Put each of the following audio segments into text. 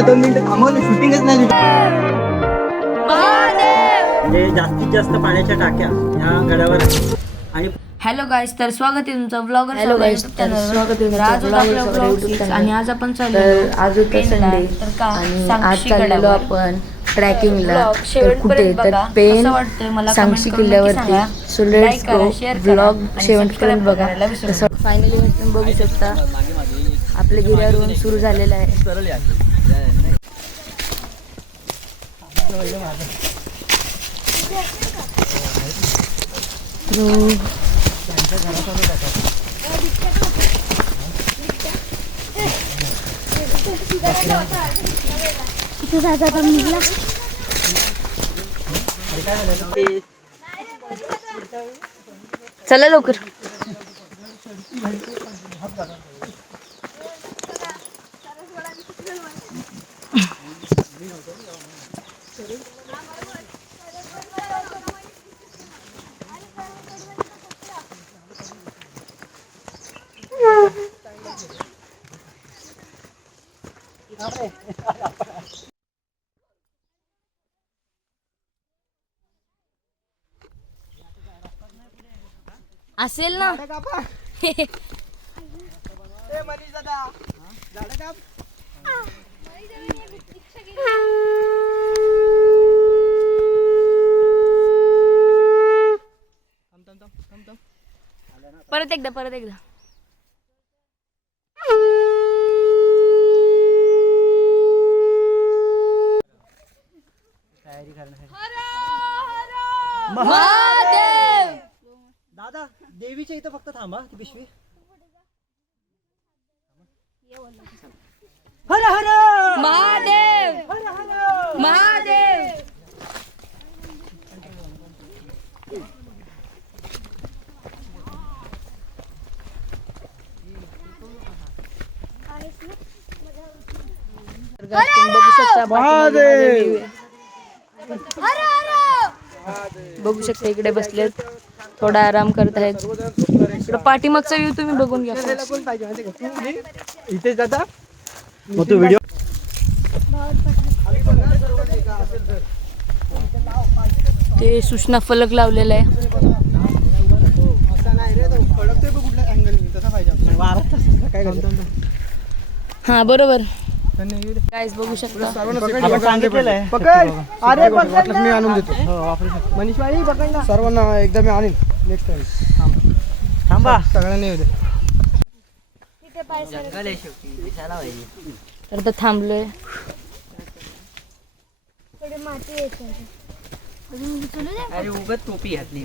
मला 2 मिनिटं थांबवलं, शूटिंगच नाही म्हणजे जास्तीत जास्त पाण्याच्या टाक्या ह्या गडावर आहेत. आणि हॅलो गाईस, तर स्वागत आहे तुमचं ब्लॉगर. हॅलो गाईस, तर स्वागत आहे आज तुमचं आपला ब्लॉगर ब्लॉग YouTube चॅनल. आणि आज आपण चाललो तर आज होतं संडे तर का आणि आज सांगशी चाललेलो गडावर. आपण ट्रॅकिंगला. ब्लॉग तर शेवटपर्यंत कुठे तर बघा. पेन कसं वाटतंय मला सांगशी comment करून नक्की सांगा. किल्ल्यावरती. सो Like लेट्स करा, गो. share करा ब्लॉग आणि शेवटपर्यंत subscribe बघा. करायला विसरू तसं फायनली तुम्ही बघू शकता आपलं गिर्यारोहण सुरू झालेलं आहे. चला लवकर. असेल ना. परत एकदा महादेव. दादा, देवीच्या इथं फक्त थांबा ती पिशवी. हर हर महादेव हर हर महादेव. बघू शकता बघू शकता इकडे बसलेत, थोडा आराम करत आहेत. इकडे पाठीमागचा व्ह्यू तुम्ही बघून घ्या. इथे जाता मग तू व्हिडिओ. ते सूचना फलक लावलेला आहे. हा बरोबर. गाईस बघू शकता. आपण सांगितलेलं पकड. अरे पकड मी आणून देतो. मनीष भाई पकड ना. सर्वांना एकदा मी आणीन नेक्स्ट टाइम. थांबा. सगळ्यांनी येऊ दे. तर आता थांबलोय. अरे उगत टोपी घातली.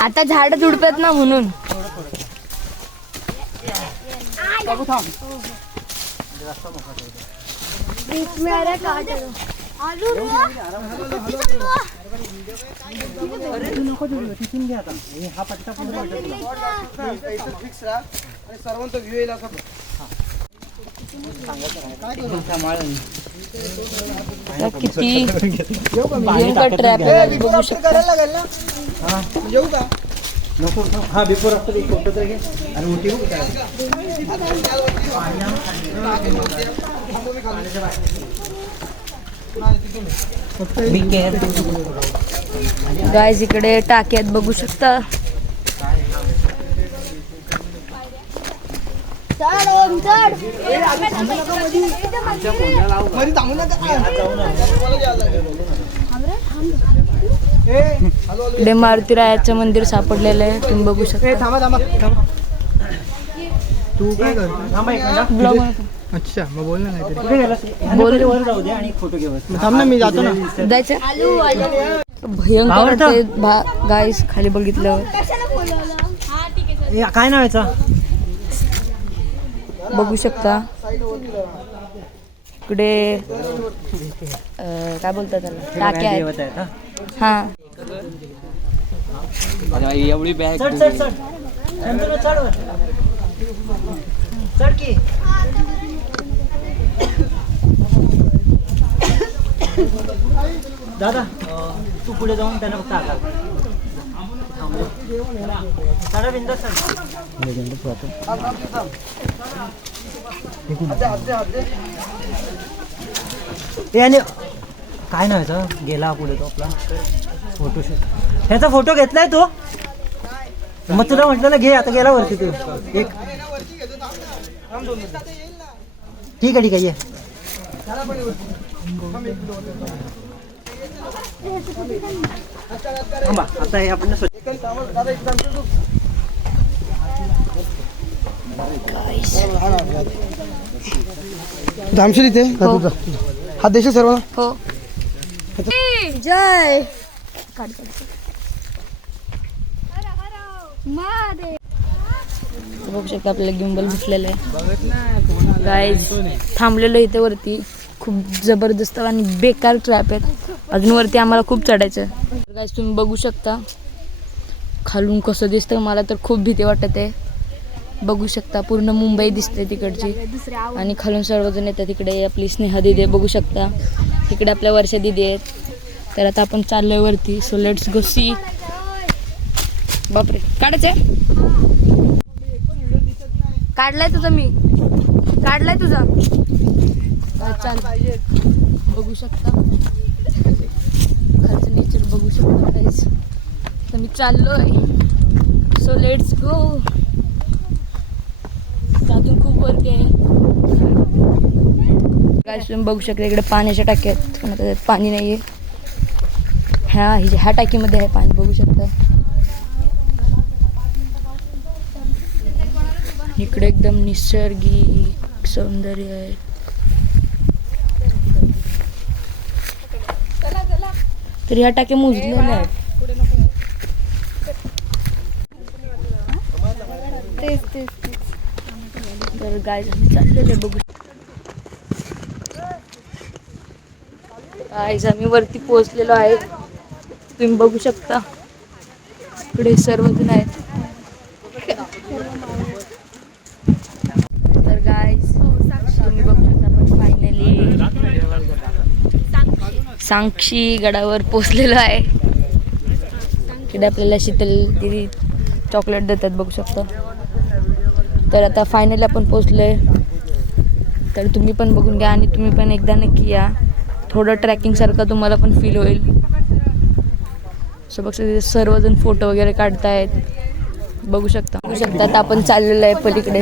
आता झाड झुडपत ना म्हणून. सर्वांचा व्ह्यू येईल असं. किती भयंकर ट्रॅफिक बघू शकता. करायला लागेल ना. येऊ का? नको. हा बिफोर आफ्टर एक फोटो तर घे आणि मोठी हो. गाईज इकडे टाक्यात बघू शकता. मध्ये थांबू नका. इकडे मारुतीरायाचं मंदिर सापडलेलं आहे, तुम्ही बघू शकता. थांबा थांबा थांबा. तू काय करतो? थांबा एक मिनिट. ब्लॉग अच्छा मग बोल ना काहीतरी. कुठे गेला? वर जाऊ दे आणि फोटो घेऊ. थांब ना, मी जातो ना. जायचं. भयंकर ते गाईस खाली बघितल्यावर काय नाव याचं? बघू शकता. इकडे काय बोलतात त्याला, टाक्या आहेत. हा एवढी बॅग चढ चढ चढ. चढ चढ की. दादा तू पुढे जाऊन त्यांना फक्त आकार. साडा बिंदास याने काय नाही व्हायचं गेला पुढे तो आपला फोटोशूट ह्याचा फोटो घेतलाय तो मग तुला म्हटलं ना घे आता गेला वरती तू एक ठीक आहे ये आता हे आपण धामशील इथे हा देश सर्व हो जय बघू शकता आपल्याला गिंबल भेटलेलं आहे गाईज. थांबलेलो इथे वरती खूप जबरदस्त आणि बेकार ट्रॅप आहेत. अजून वरती आम्हाला खूप चढायचं. गाईज तुम्ही बघू शकता खालून कसं दिसतं. मला तर खूप भीती वाटत आहे. बघू शकता पूर्ण मुंबई दिसते तिकडची आणि खालून सर्वजण येतात. तिकडे आपली स्नेहा दिदी आहे बघू शकता. तिकडे आपल्या वर्षा दिदी आहेत. तर आता आपण चाललोय वरती. So let's go see. बापरे काढायचंय. काढलाय तुझा मी काढलाय तुझा चाल. बघू शकता खालचं नेचर बघू शकता गाईज. तर मी चाललोय. सो लेट्स गो. त्यातून खूप वरती आहे गाईज. तुम्ही बघू शकता इकडे पाण्याच्या टाक्या आहेत पण आता त्यात पाणी नाही आहे. ह्या टाकीमध्ये आहे पाणी बघू शकता. इकडे एकदम निसर्गिक सौंदर्य आहे. तर ह्या टाक्या मोजलेल्या आहेत. तर गाईज आम्ही चाललेले बघू. गाईज आम्ही वरती पोहोचलेलो आहे. तुम्ही बघू शकता इकडे सर्वजण आहेत. तर गाईज तुम्ही बघू शकता आपण फायनली सांक्षी गडावर पोचलेलो आहे. इकडे आपल्याला शीतल दिदी चॉकलेट देतात बघू शकता. तर आता फायनली आपण पोचलोय. तर तुम्ही पण बघून घ्या आणि तुम्ही पण एकदा नक्की या. थोडं ट्रॅकिंग सारखं तुम्हाला पण फील होईल. सो बघ सर्वजण फोटो वगैरे काढतायत बघू शकता. आता आपण चाललेलो आहे पलीकडे.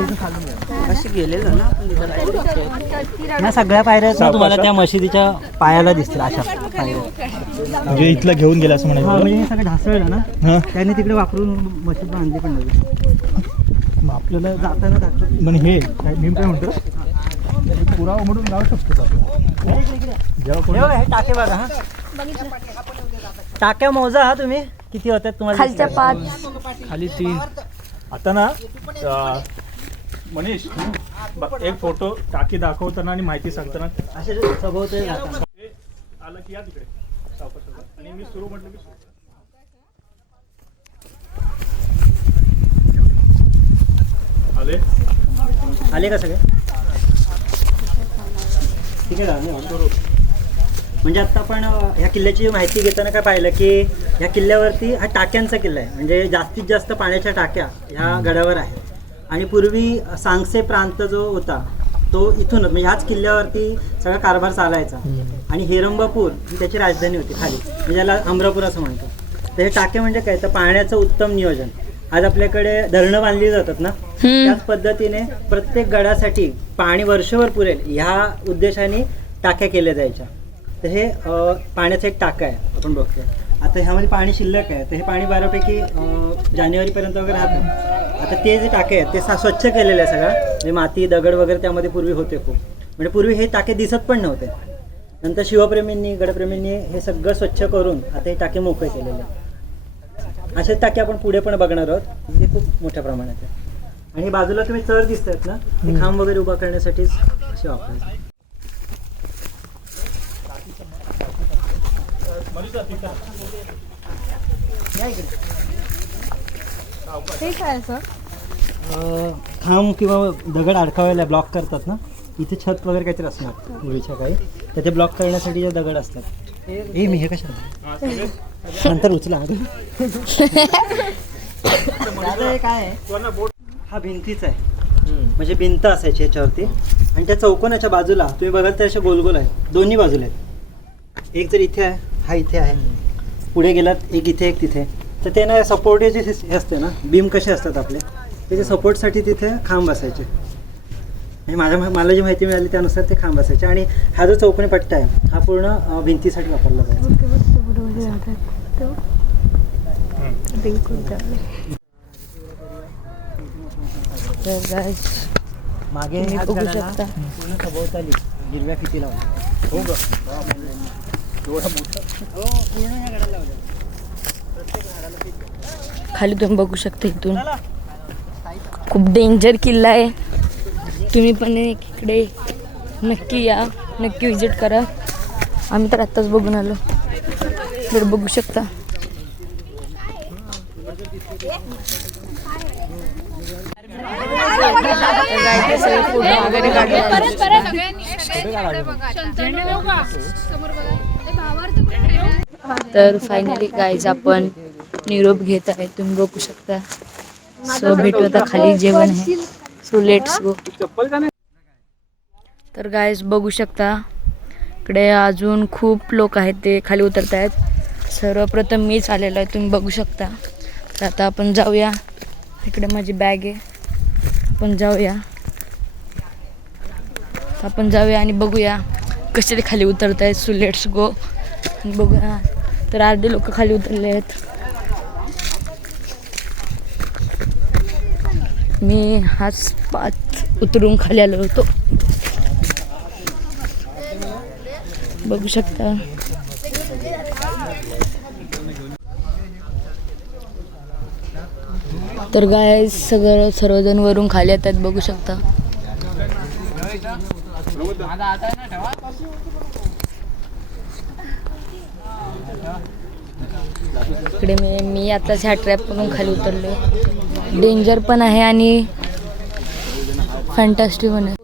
ना सगळ्या पायऱ्या तुम्हाला त्या मशिदीच्या पायाला दिसतील अशा पायऱ्या. म्हणजे इथला घेऊन गेला असं म्हणायचं. म्हणजे सगळं ढासळलं ना त्याने तिकडे वापरून मशीद बांधली पण नाही. मग आपल्याला जाताना दाखवत पण हे नेम काय म्हणतो पुरावा म्हणून जाऊ शकतो. हे टाके बघा. हा टाक्या मोजा. हा तुम्ही किती होतात तुम्हाला. खालच्या 5 खाली 3. आता ना मनीष एक फोटो टाकी दाखवताना आणि माहिती सांगताना असे सभोवते आला की या तिकडे आणि मी सुरू म्हटलं की आले का सगळे. ठीक आहे. म्हणजे आता आपण ह्या किल्ल्याची माहिती घेताना काय पाहिलं की ह्या किल्ल्यावरती हा टाक्यांचा किल्ला आहे. म्हणजे जास्तीत जास्त पाण्याच्या टाक्या ह्या गडावर आहेत. आणि पूर्वी सांगसे प्रांत जो होता तो इथूनच म्हणजे ह्याच किल्ल्यावरती सगळा कारभार चालायचा. आणि हेरंबापूर ही त्याची राजधानी होती खाली म्हणजे ज्याला अमरापूर असं म्हणतो. तर हे टाके म्हणजे काय तर पाण्याचं उत्तम नियोजन. आज आपल्याकडे धरणं बांधली जातात ना त्याच पद्धतीने प्रत्येक गडासाठी पाणी वर्षभर पुरेल ह्या उद्देशाने टाक्या केल्या जायच्या. तर हे पाण्याचं एक टाका आहे आपण बघतोय. आता ह्यामध्ये पाणी शिल्लक आहे तर हे पाणी बऱ्यापैकी जानेवारीपर्यंत वगैरे राहतं. आता ते जे टाके आहेत ते स्वच्छ केलेले आहे सगळं. म्हणजे माती दगड वगैरे त्यामध्ये पूर्वी होते खूप. म्हणजे पूर्वी हे टाके दिसत पण नव्हते. नंतर शिवप्रेमींनी गडप्रेमींनी हे सगळं स्वच्छ करून आता हे टाके मोकळे केलेले. असेच टाके आपण पुढे पण बघणार आहोत. हे खूप मोठ्या प्रमाणात आहे. आणि बाजूला तुम्ही चर दिसतात ना ते खांब वगैरे उभा करण्यासाठीच असे वापरायचे. खांब किंवा दगड अडकावायला ब्लॉक करतात ना इथे छत वगैरे काहीतरी असणार पूर्वीच्या काही तर ते ब्लॉक करण्यासाठी जे दगड असतात. मी हे कशाला नंतर उचला. दादा हे काय आहे, हा भिंतीचा आहे, म्हणजे भिंत असायची याच्यावरती आणि त्या चौकोनाच्या बाजूला तुम्ही बघाल तर अशा गोलगोल आहेत, दोन्ही बाजूला आहेत. एक जर इथे आहे, हा इथे आहे, पुढे गेलात एक इथे एक तिथे. तर ते ना सपोर्ट जे हे असते ना, बीम कसे असतात आपले, त्याच्या सपोर्टसाठी तिथे खांब असायचे. आणि मला जी माहिती मिळाली त्यानुसार ते खांब असायचे. आणि हा जो चौकोनी पट्टा आहे हा पूर्ण भिंतीसाठी वापरला जायचा. तर guys, मागे तुम्ही ह्याच बघू गडाला शकता. पूर्ण सभोवताली हिरव्या फिती लावल्या. हो ग, पूर्ण ह्या गडाला लावल्या. प्रत्येक झाडाला फिती. खाली तुम्ही बघू शकता इथून खूप डेंजर किल्ला आहे. तुम्ही पण इकडे नक्की या, नक्की विजिट करा. आम्ही तर आत्ताच बघून आलो. तर बघू शकता फोटो वगैरे काढले. तर फायनली गाईज आपण निरोप घेत आहे. तुम्ही बघू शकता. सो भेटू आता, खाली जेवण आहे. सो लेट्स गो. तर गाईज बघू शकता इकडे अजून खूप लोक आहेत, ते खाली उतरत आहेत. सर्वप्रथम मीच आलेलो आहे, तुम्ही बघू शकता. तर आता आपण जाऊया. इकडे माझी बॅग आहे, आपण जाऊया आणि बघूया कसे ते खाली उतरत आहेत. सो लेट्स गो. बघूया. तर अर्धे लोक खाली उतरले आहेत. मी हाच पाथ उतरून खाली आलो होतो, बघू शकता. तर गाय सर्वजण वरून खाली येतात, बघू शकता. इकडे मी आताच ह्या ट्रॅप करून खाली उतरलो. डेंजर पण आहे आणि फॅन्टास्टिक पण आहे.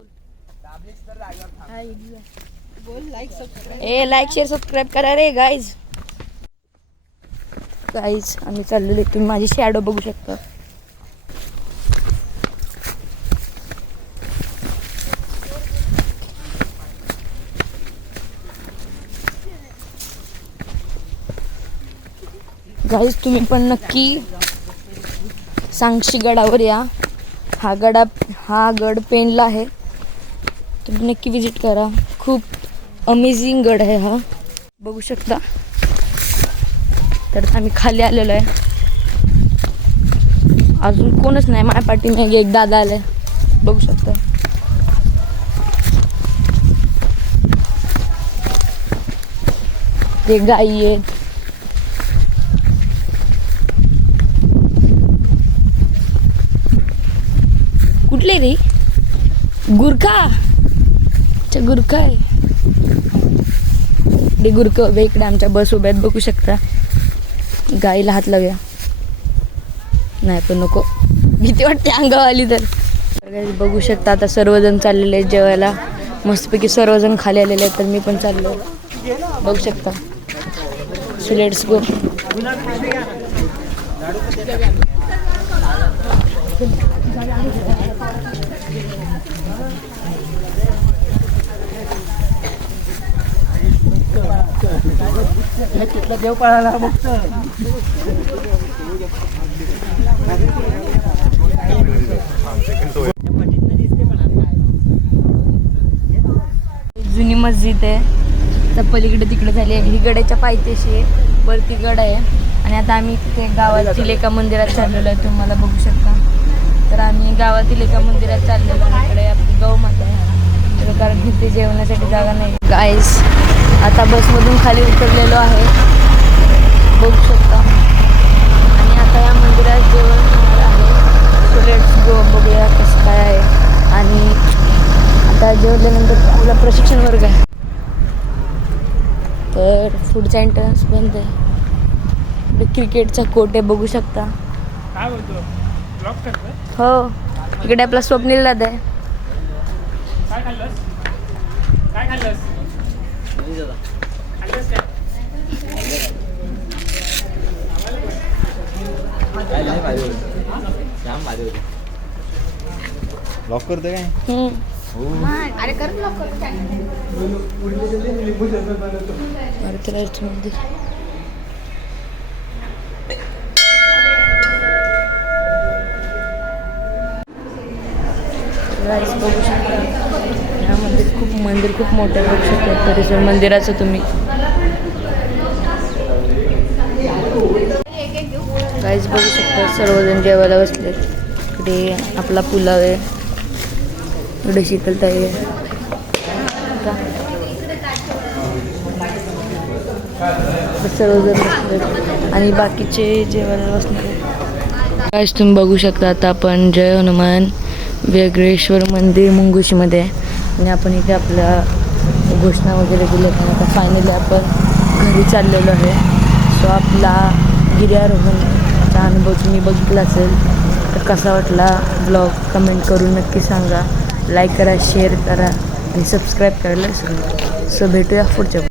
लाईक शेअर सबस्क्राईब करा रे गाईज. आम्ही चाललेलो. तुम्ही माझी शॅडो बघू शकता. गाईज तुम्ही पण नक्की सांगशी गडावर या. हा गड पेनला आहे, तुम्ही नक्की विजिट करा. खूप अमेझिंग गड आहे हा, बघू शकता. तर आम्ही खाली आलेलो आहे. अजून कोणच नाही, माझ्या पाठीमागे एक दादा आलाय, बघू शकता. ते गाई आहेत. कुठले रे? गुरखा. अच्छा, गुरखा आहे. इकडे गुरखा उभे, इकडे आमच्या बस उभ्या आहेत, बघू शकता. गाईला हात लावूया. नाही पण नको, भीती वाटते अंगावाली. तर बघू शकता आता सर्वजण चाललेले आहेत जेवायला. मस्तपैकी सर्वजण खाली आलेले आहेत, तर मी पण चाललो, बघू शकता. सो लेट्स गो. तिथला देव पाळायला बघत. जुनी मस्जिद आहे. तर पलीकडे तिकडे झाली आहे. ही गडाच्या पायथ्याशी आहे, वरती गड आहे. आणि आता आम्ही तिथे गावातील एका मंदिरात चाललेलो आहे, तुम्हाला बघू शकता. तर आम्ही गावातील एका मंदिरात चाललेलो आहे. इकडे आपली गौमाता आहे, तर कारण तिथे जेवण्यासाठी जागा नाही. गाईस आता बसमधून खाली उतरलेलो आहे, बघू शकता. आणि आता या मंदिरात जेवण होणार आहे. सो लेट्स गो. बघूया कसं काय आहे. आणि आता जेवल्यानंतर आपला प्रशिक्षण वर्ग आहे. तर पुढचा एंट्रन्स बंद आहे. क्रिकेटचा कोर्ट आहे, बघू शकता. काय बोलतो, ब्लॉग करतोय? हो, इकडे आपला स्वप्नील दादा आहे. काय खाल्लंस? काय खाल्लंस? खाल्लंस काय? लॉक करते काय बघू शकता ह्यामध्ये मंदिर खूप मोठं बघू शकता परिसर मंदिराचं तुम्ही गाईज बघू शकता सर्वजण जेवायला बसले. इकडे आपला पुलाव आहे, इकडे शीतलताई आहे, सर्वजण बसले आणि बाकीचे जेवायला बसले. गाईज तुम्ही बघू शकता आता आपण जय हनुमान व्यग्रेश्वर मंदिर मुंगुशीमध्ये आहे आणि आपण इथे आपल्या घोषणा वगैरे दिल्या आणि आता फायनली आपण घरी चाललेलो आहे. सो आपला गिर्यारोहणचा अनुभव तुम्ही बघितला असेल तर कसा वाटला ब्लॉग कमेंट करून नक्की सांगा. लाईक करा, शेअर करा आणि सबस्क्राईब करायला विसरू नका. सो भेटूया पुढच्या